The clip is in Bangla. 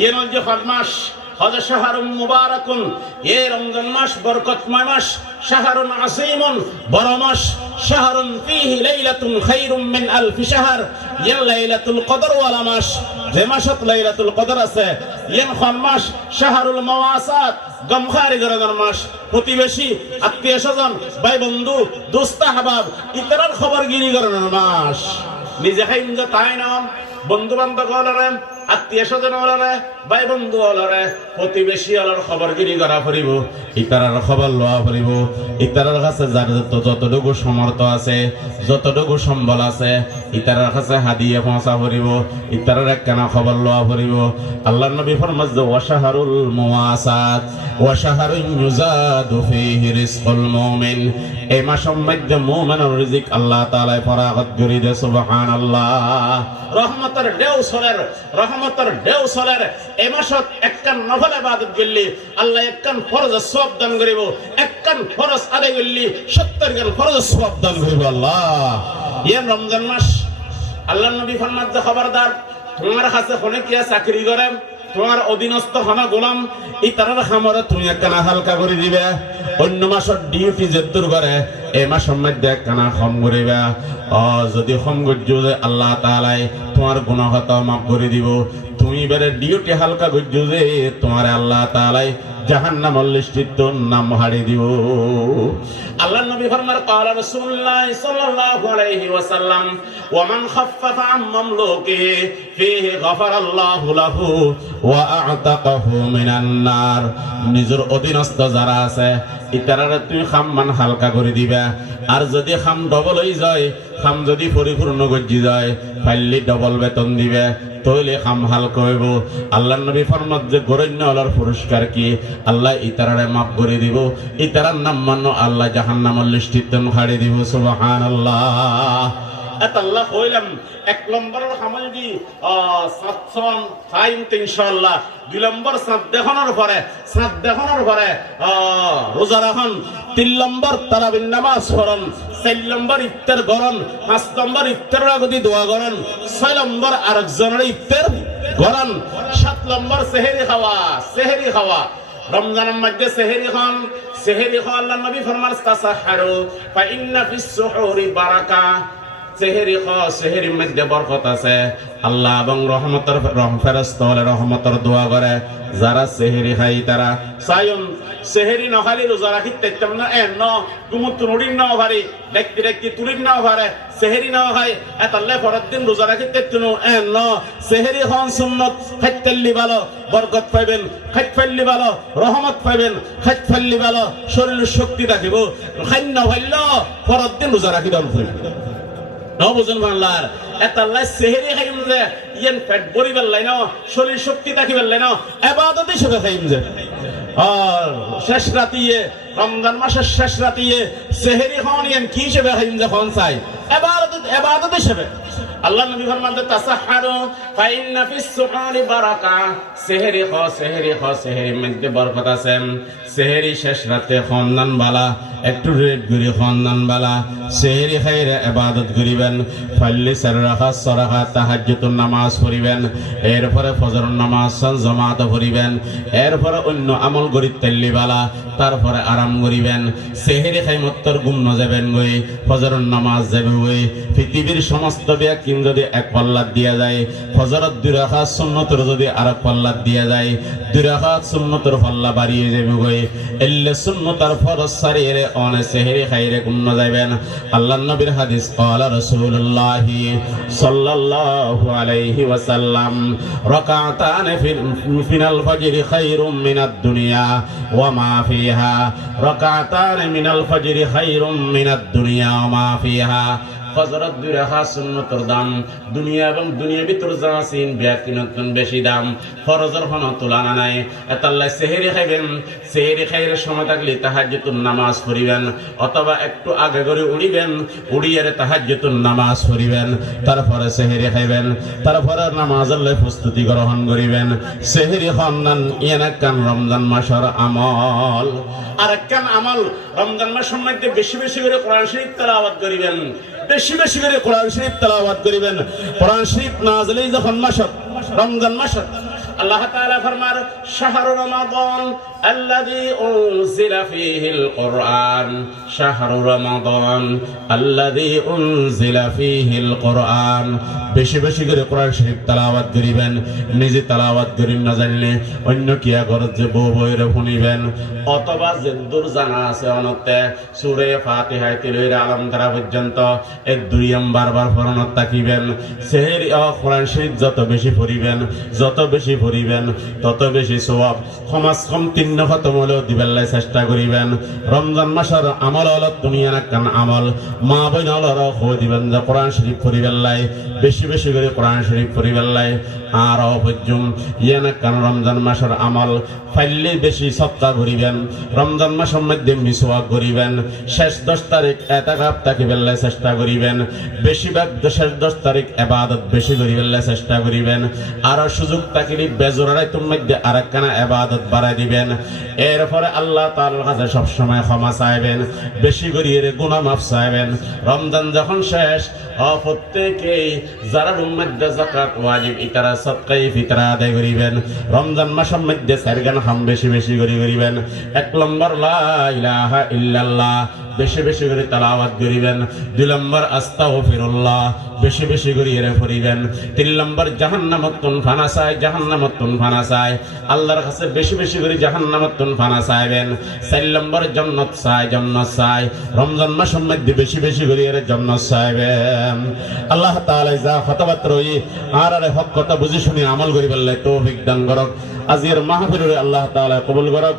ইয়েনল যে মাস হযা শাহরুম মুবারাকুন, এই রমজান মাস বরকতময় মাস, শাহরুন আসীমুন বড় মাস, শাহরুন ফীহি লাইলাতুন খায়রুম মিন আলফি শাহর, ইয়া লাইলাতুল কদর ওয়ালা মাস, যে মাসত লাইলাতুল কদর আছে, ইয়েন মাস শাহরুল মাওয়াসাত, গমখারি গরদার মাস, প্রতিবেশী আত্মীয় স্বজন ভাই বন্ধু দোস্ত আহবাব ইতরার খবরগিরি করার মাস। নিজে খাইম যে তাই না, বন্ধু বান্ধব হলরে, আত্মীয় স্বজন হলরে, ভাই বন্ধু হলরে, প্রতিবেশী হলর খবরগিরি করা ফুরিব, ইতারার খবর লওয়া ফুরিব, ইতারার কাছে যার যতটুকু সমর্থ আছে, যতটুকু সম্বল আছে, ইতারার কাছে হাদিয়া পৌঁছা ফুরিব, ইতারার একখানা খবর লওয়া ফুরিব। আল্লাহর নবী ফরমাস যে ওয়াশাহরুল মুওয়াসাত ওয়াশাহরুন ইউজাদু ফীহি রিজকুল মুমিন, এই মাসের মধ্যে মুমিনের রিজিক আল্লাহ তাআলা ফরাগত করে দেয়। সুবহানাল্লাহ। রহমতের ঢেউ সরের, রহমতের ঢেউ সরের এই মাসত একখান নফল ইবাদত করলি আল্লাহ একখান ফরজ সওয়াব দান করিব, একখান ফরজ আদায় করলি 70 খান ফরজ সওয়াব দান করিব আল্লাহ। এই রমজান মাস আল্লাহর নবী ফরমাত যে খবরদার, তোমার কাছে কোনে কি চাকরি করে, তোমার অধীনস্থ হনা গোলাম, এই তারার খামরে তুমি একখানা হালকা করে দিবে। অন্য মাসের ডিউটি যেদুর করে এই মাসের মধ্যে একখানা কম করিবা। যদি কম করছো যে আল্লাহ তাআলাই তোমার গুনাহ খাতা মাফ করে দিব। তুমি এবারে ডিউটি হালকা করছো যে তোমার আল্লাহ তাআলাই জাহান্নামের লিস্টিত নাম হারিয়ে দিব। আল্লাহর নবী ফরমান ক্বালা রাসূলুল্লাহ সাল্লাল্লাহু আলাইহি ওয়াসাল্লাম ওয়া মান খাফফাফা আন মামলুকিহি ফীহি গাফারাল্লাহু লাহু ওয়া আ'তাকাহু মিনান নার। নিজের অধীনস্থ যারা আছে ইতারারে তুমি খামমান হালকা করে দিবা। আর যদি খাম ডবল হয়ে যায়, খাম যদি পরিপূর্ণ গজ্জি যায়, ফাইলি ডবল বেতন দিবে, তাহলে খাম হালকা হইব। আল্লাহর নবী ফরমাত যে গরণ্য আল্লাহর পুরস্কার কি, আল্লাহ ইতারারে মাফ করে দিব, ইতারার নাম মান্য আল্লাহ জাহান্নামের লিস্টিত হারিয়ে দিব। সুবহানাল্লাহ। আল্লাহ কইলাম 1 নম্বরের হামল দি সাতসন ফাইন ইনশাআল্লাহ। 2 নম্বর সাত দেখানোর পরে রোজা রাখুন। 3 নম্বর তারাবির নামাজ পড়ুন। 4 নম্বর ইফতার করুন। 5 নম্বর ইফতারের আগে দোয়া করুন। 6 নম্বর আরেকজনের ইফতার করুন। 7 নম্বর সেহরি খাওয়া রমজানের মধ্যে সেহরি খান। সেহরি খাওয়া আল্লাহর নবী ফরমান তাসাহহারু ফা ইন্না ফিস সুহুরি বারাকা। সেহরির মধ্যে বরকত আছে। আল্লাহ এবং রহমতের ফেরেশতা রহমতের দোয়া করে। যারা সেহরি খাই তারা সায়ন সেহরি নখালি রোজা রাখি তেতাম না ন কুমুত নুড়িন না ভারি দেখতে দেখতে তুলিন না ভারে সেহরি না খাই এতাল্লে পরের দিন রোজা রাখি তেতুনো ন সেহরি খান সুন্নত খাইতেল্লি ভালো বরকত পাইবেন, খাইত ফেললি ভালো রহমত পাইবেন, খাইত ফেললি ভালো শরীরের শক্তি থাকিব। খাইন ভাইল পরের দিন রোজা রাখি দল ফুলবে বুঝুন বাংলার এতাল্লাই সেহেরি খাইম যে ইয়েন পেট ভরি বেললাই না, শরীর শক্তি থাকি বেললাই না, এবাদতে সাথে খাইম যে। আর শেষ রাতিয়ে রমজান মাসের শেষ রাতিয়ে সেহেরি খাওয়ান ইয়েন কি হিসেবে খাইম যে খান চাই এবাদত হিসেবে। আল্লাহ নবী ফরমান তাসাহহারু ফা ইন্না ফিস সুহুরি বারাকা। সেহরি সেহরির মধ্যে বরকত আছে। সেহরি শেষ রাতে খান্নান বালা, একটু রেড করে খান্নান বালা। সেহরি খাইরে ইবাদত করিবেন। ফাল্লি 4 রাকাত 6 রাকাত তাহাজ্জুদের নামাজ পড়িবেন। এরপরে ফজরের নামাজ জামাতে পড়িবেন। এরপরে অন্য আমল করি তেল্লি বালা, তারপরে আরাম করিবেন। সেহরি খাই মত্তর ঘুম ন যাবেন গই, ফজরের নামাজ যাবে গই। পৃথিবীর সমস্ত ব্যক্তি যদি 1 পাল্লা দিয়া যায়, ফজরের 2 রাকাত সুন্নতের যদি আরেক পাল্লা দিয়া যায়, 2 রাকাত সুন্নতের পাল্লা বাড়িয়ে যাবে গই। এল্লে সুন্নত আর ফরজ সারিয়ে অনে সেহরি খাইরে ঘুম ন যাবেন। আল্লাহর নবীর হাদিস ক্বালা রাসূলুল্লাহ সাল্লাল্লাহু আলাইহি ওয়াসাল্লাম রাকাতান ফিনাল ফজরি খায়রুম মিনাদ দুনিয়া ওয়া মা ফিহা। রাকাতান মিনাল ফজরি খায়রুম মিনাদ দুনিয়া ওয়া মা ফিহা। ফজরের 2 রাকাত সুন্নতের দাম দুনিয়া এবং দুনিয়ার ভিতর যা আছে ব্যাকিনতন বেশি দাম। ফরজের কোনো তুলনা নাই। এতাল্লাহ সেহরি খাইবেন। সেহরি খাইরে সময় থাকলে তাহাজ্জুদের নামাজ পড়িবেন, অথবা একটু আগে করে উড়িবেন, উড়িয়ে তাহাজ্জুদের নামাজ পড়িবেন। তারপরে সেহরি খাইবেন, তারপরে নামাজের প্রস্তুতি গ্রহণ করিবেন। সেহরি খান্নান ইয়ানাকান রমজান মাসের আমল। আর একখান আমল রমজান মাসের মধ্যে বেশি বেশি করে কোরআন শরীফ তেলাওয়াত করিবেন। বেশি বেশি করে কোরআন শরীফ তেলাওয়াত করিবেন। কোরআন শরীফ নাযিল যখন মাসত রমজান মাসত আল্লাহ তাআলা ফরমার শাহরু রমাদান আল্লাযী উনজিলা ফীহিল কুরআন শাহরু রমাদান আল্লাযী উনজিলা ফীহিল কুরআন বেশি বেশি করে কোরআন শরীফ তেলাওয়াত করিবেন নিজে তেলাওয়াত করিন না জানলে অন্য কিয়া গরজ যে বউ বইরে শুনিবেন অথবা যেদূর জানা আছে অনতে সূরা ফাতিহা তিলইরা আলম তারা পর্যন্ত এক দুই বারবার পড়নত তাকিবেন সেহরি কোরআন শরীফ যত বেশি পড়িবেন যত বেশি পড়িবেন তত বেশি সওয়াব সমাজ কম 3 খতম হলেও দিবেলাই চেষ্টা করিবেন রমজান মাসের আমল হলো দুনিয়া না কান আমল মা বোন হলো কই দিবেন যে কোরআন শরীফ পড়িবেলাই বেশি বেশি করে কোরআন শরীফ পড়িবেলাই আর অপজুম ইয়ানা কান রমজান মাসের আমল ফাইলে বেশি সদকা করিবেন রমজান মাসের মধ্যে মিসওয়াক করিবেন শেষ 10 তারিখ ইতিকাফ তাকিবেলাই চেষ্টা করিবেন বেশিরভাগ শেষ 10 তারিখ ইবাদত বেশি করিবেলাই চেষ্টা করিবেন আর সুযোগ তাকিলি বেজোরাই তোর মধ্যে আরেকখানা ইবাদত বাড়াই দিবেন এরপরে আল্লাহ তাআলার কাছে সব সময় ক্ষমা চাইবেন বেশি করিয়ে গুনাহ মাফ চাইবেন রমজান যখন শেষ প্রত্যেকেই যারা মধ্যে যাকাত ওয়াজিব ইতারা সদকা ফিতরা আদায় করিবেন রমজান মাসের মধ্যে চারগান হাম বেশি বেশি করিবেন 1 নম্বর লা ইলাহা ইল্লাল্লাহ বেশি বেশি করে তেলাওয়াত করিবেন 2 নম্বর আস্তাগফিরুল্লাহ বেশি বেশি করে এর পড়িবেন 3 নম্বর জাহান্নামত তুন ফানা চাই আল্লাহর কাছে বেশি বেশি করে জাহান্নামত তুন ফানা চাইবেন 4 নম্বর জান্নাত চাই রমজান মাসের মধ্যে বেশি বেশি করে এর জান্নাত চাইবেন আল্লাহ তাআলা যা ফতোয়াত রই আর হক কথা বুঝি শুনি আমল করিবেন তৌফিক দান করক আজির মাহফিলে আল্লাহ তাআলা কবুল করক।